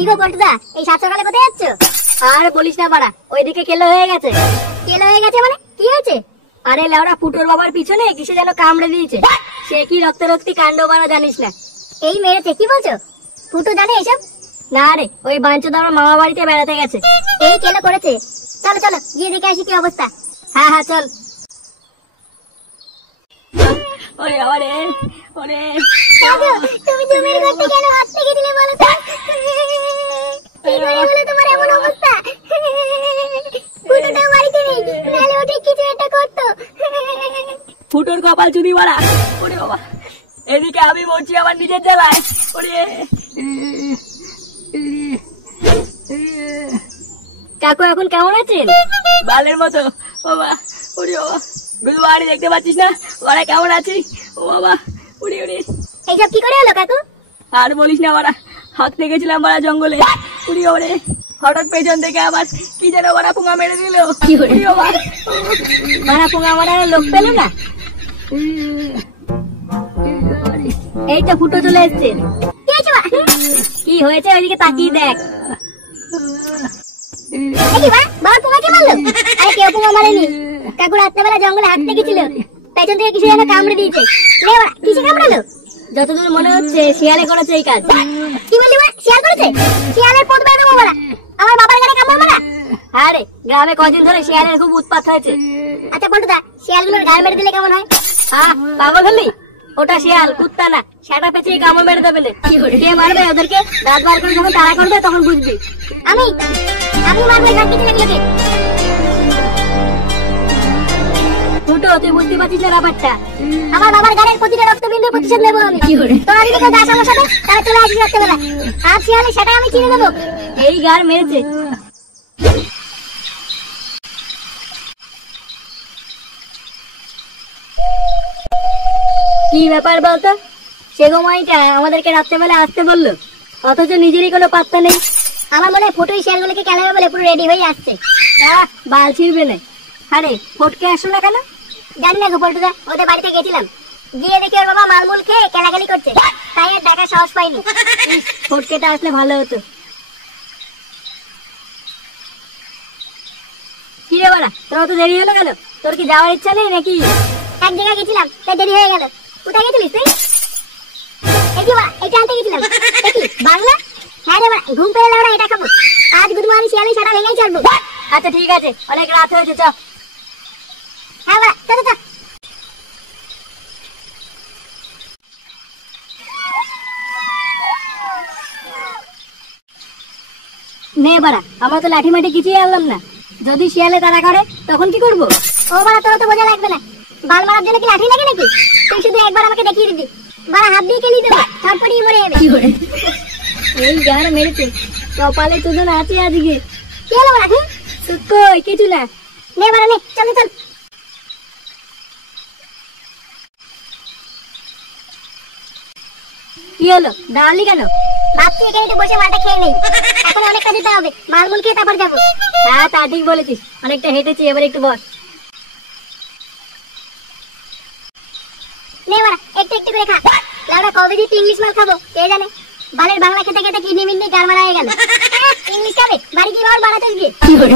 কি গো পল্টুদা, এই সাত সকালে কোথায় যাচ্ছ? আর বলিস না বাড়া, ওইদিকে কেলো হয়ে গেছে। কেলো হয়ে গেছে মানে কি হয়েছে? আরে লেওড়া ফুটোর বাবার পিছনে কিসে যেন কামড়ে দিয়েছে। সে কি রক্তারক্তি কাণ্ড বাড়া জানিস না। এই মেরেছে? কি বলছো? ফুটো জানে এসব? না রে, ওই বাঞ্চোদ আমার মামা বাড়িতে বেড়াতে গেছে। এই কেলো করেছে? চলো চলো গিয়ে দেখে আসি কি অবস্থা। হ্যাঁ হ্যাঁ চল। ওরে ওরে ওরে, তুমি জমির করতে কেন হাত থেকে দিলে বলো তো? কি করে হলো তোমার এমন অবস্থা? ফুটোটা বাড়িতে নেই, নাহলে ও ঠিক কিছু একটা করতো। ফুটোর কপাল চুরি বাড়া। ওরে বাবা, এদিকে আমি মরছি আমার নিজের জ্বালায়। ওরে কাকু এখন কেমন আছেন? বালের মতো বাবা। ওরে বাবা, গুরু বাড়ি দেখতে পাচ্ছিস না ওরা কেমন আছি? ও বাবা, উড়ে উড়ে। এইসব কি করে হলো কাকু? আর বলিস না বাড়া, হাঁটতে গেছিলাম বাড়া জঙ্গলে। উড়ি ওরে, হঠাৎ পেছন থেকে আবার কি যেন বাড়া পুঙা মেরে দিল। বাড়া পুঙা মারার লোক পেল না। এই তো ফুটো চলে এসছে। কি হয়েছে ওইদিকে তাকিয়ে দেখ। বাবা পুঙাকে মারলো? আরে কেউ পুঙা মারেনি, কাকু রাত্রেবেলা জঙ্গলে হাঁটতে গেছিল, পেছন থেকে কিছু যেন কামড়ে দিয়েছে। কিসে কামড়ালো? যতদূর মনে হচ্ছে শিয়ালে করেছে এই কাজ। কি বললি মা? শিয়াল করেছে? শিয়ালের পথ বেড়ে দেবো বলা, আমার বাবার গাড়ি কামড় মারা। আরে গ্রামে কদিন ধরে শিয়ালের খুব উৎপাত হয়েছে। আচ্ছা পল্টুদা, শিয়ালগুলোর গায়ে মেরে দিলে কেমন হয়? পাগল হলি? ওটা শিয়াল, কুত্তা না। সেটা পেঁচিয়ে কামড় মেরে দেবে না। কে মারবে ওদেরকে? দাঁত বার করে যখন তাড়া করবে তখন বুঝবি। আমি মারবো এই বাকি ছেলেগুলোকে। ফুটো, তুই বুঝতে পারছিস না ব্যাপারটা? আমার বাবার গাড়ির প্রতিটা রক্তবিন্দুর প্রতিশোধ নেবো আমি। তোরা যদি কেউ যাস আমার সাথে, তাহলে চলে আসিস রাত্রেবেলা। আর শিয়ালে সেটা আমি চিনে নেবো। এই গার মেরেছে। কি ব্যাপার বলতো? সে সময়টা আমাদেরকে রাত্রেবেলা আসতে বললো, অথচ নিজেরই কোনো পাত্তা নেই। আমার মনে হয় ফুটোই শিয়ালগুলোকে খেলাবে বলে পুরো রেডি হয়ে আসছে। বাল ছিড়বে না। আরে ফটকে আসলো না কেন? জানি না গো পল্টুদা, ওদের বাড়িতে গেছিলাম, গিয়ে দেখি ওর বাবা মালমুল খেয়ে কেলাকেলি করছে, তাই আর ডাকার সাহস পাইনি। ফটকেটা আসলে ভালো হতো। কি রে বাড়া, তোর তো দেরি হলো কেন? তোর কি যাওয়ার ইচ্ছা নেই নাকি? এক জায়গায় গেছিলাম, তাই দেরি হয়ে গেল। কোথায় গেছিলিস তুই? এটা আনতে গেছিলাম। কি বাংলা? হ্যাঁ রে বাড়া, ঘুম পেলে ওরা এটা খাবো। আজ গুদমা আমি শিয়ালি সাটা ভেঙেই চলবো। আচ্ছা ঠিক আছে, অনেক রাত হয়েছে, চ। হ্যাঁ বাড়া, চলো চল। নে বাড়া, আমরা তো লাঠি মাটি কিছুই আনলাম না। যদি শিয়ালে তাড়া করে তখন কি করবো? ও বাড়া, তোর তো বোঝা লাগবে না, বাল মারার জন্য কি লাঠি লাগে নাকি? তুই শুধু একবার আমাকে দেখিয়ে দিবি, বাড়া হাত দিয়ে কেলি দেবো, ছটপটিয়ে মরে যাবে। এই গার মেরেছে, কপালে তোজন আছে আজকে। কি হলো বাড়া? কই কিছু না। নে বাড়া নে, চল চল। কি হলো, দাঁড়ালি কেন? ভাবছি এখানে একটু বসে মালটা খেয়ে নেই, এখন অনেকটা দিতে হবে, মালমুল খেয়ে তারপর যাবো। হ্যাঁ তা ঠিক বলেছিস, অনেকটা হেঁটেছি, এবার একটু বস। নে বাড়া, একটু একটু করে খা। লাউডা কবে যে ইংলিশ মাল খাবো কে জানে, বালের বাংলা খেতে খেতে কিডনি মিডনি গার মারা হয়ে গেল। ইংলিশ খাবে, বাড়ি গিয়ে বাড়া বাড়াতে গিয়ে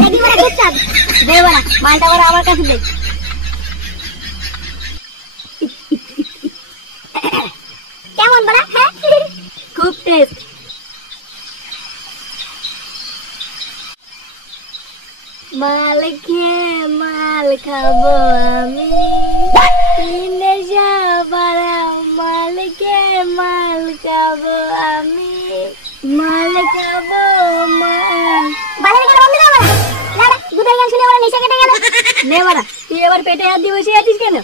একদিন বাড়া চুপচাপ দে বাড়া, মালটা বাড়া আমার কাছে দে। কেমন বাড়া? হ্যাঁ খুব টেস্ট। মাল খেয়ে মাল খাবো আমি, নেশা বাড়া, মাল খেয়ে মাল খাবো আমি, মাল খাবো মাল। বালের গাল বন্ধ কর বাড়া। লাউডা দুধের গান শুনে ওরা নেশা কেটে গেল। নে বাড়া, তুই এবার পেটে হাত দিয়ে বসে আছিস কেন?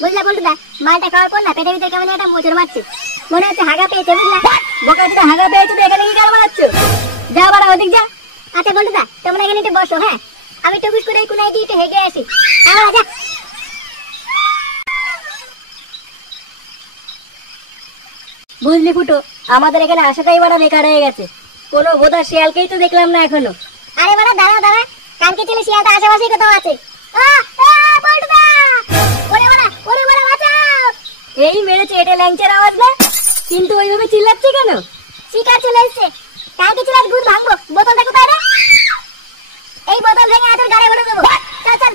বুঝলা পল্টুদা, মালটা খাওয়ার পর না পেটের ভিতরে কেমন একটা মোচড় মারছে, মনে হচ্ছে হাগা পেয়েছে। বুঝলা বোকা, তুই হাগা পেয়েছো তো এখানে কি গাল মারাচ্ছ? যা বাড়া ওদিক যা। আচ্ছা পল্টুদা, তোমরা এখানে একটু বসো, হ্যাঁ আমি টুকুস করে এই কোনায় গিয়ে একটু হেগে আসি। হ্যাঁ যা। বুঝলি ফুটো, আমাদের এখানে আসাটাই বাড়া বেকার হয়ে গেছে। কোনো বোধা শিয়ালকেই তো দেখলাম না এখনো। আরে বাড়া দাঁড়া দাঁড়া, কালকে ছেলে শিয়ালটা আশেপাশেই কোথাও আছে। পল্টুদা, ওরে বাড়া বাঁচাও। এই মেরেছে, এটা ল্যাংচার আওয়াজ না? কিন্তু ওইভাবে চিল্লাচ্ছে কেন? শিকার চলে এসছে। কালকে ছিল দুধ ভাঙবো, বোতলটা কোথায় রে? এই বোতল ভেঙে তোর গাড়ি ভরে দেবো। চল চল।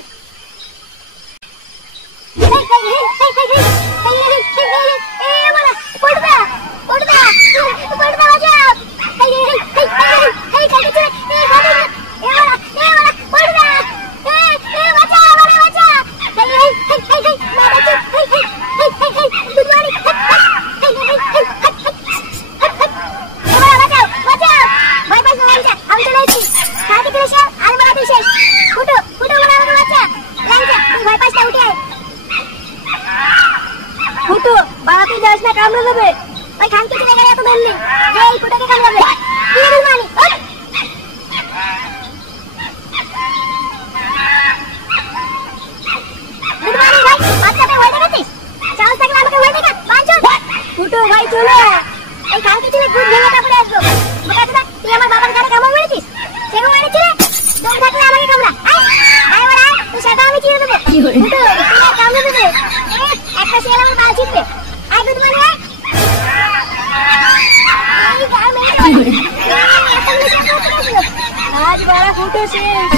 ফুটো বাড়াতে যাস না, কামড়ে দেবে। ওই খানকে চলে গেলে এত ধরলি যে এই ফুটোকে কামড়াবে। কি রে মানি? গুড মর্নিং ভাই, বাচ্চাটা ভয় দেখাচ্ছিস? চাল থাকলে আমাকে ভয় দেখা, বাঁচো। ফুটো ভাই চলে। এই খানকে চলে খুব ভেঙে তারপরে আসবো। বোকা চোদা, তুই আমার বাবার গাড়ি কামড় মেরেছিস? সেরকম মেরেছিস রে? দম থাকলে আমাকে কামড়া। আয় বড়া, তুই সেটা আমি চিনে দেবো। ফুটো, তুই আর কামড়ে দেবে। একটা শিয়াল আমার বাল ছিঁড়বে। আয় গুড মর্নিং আয়। এই গাল মেরে এতগুলো শিয়াল কোথায় ছিল? আজ বাড়া ফুটো শেষ।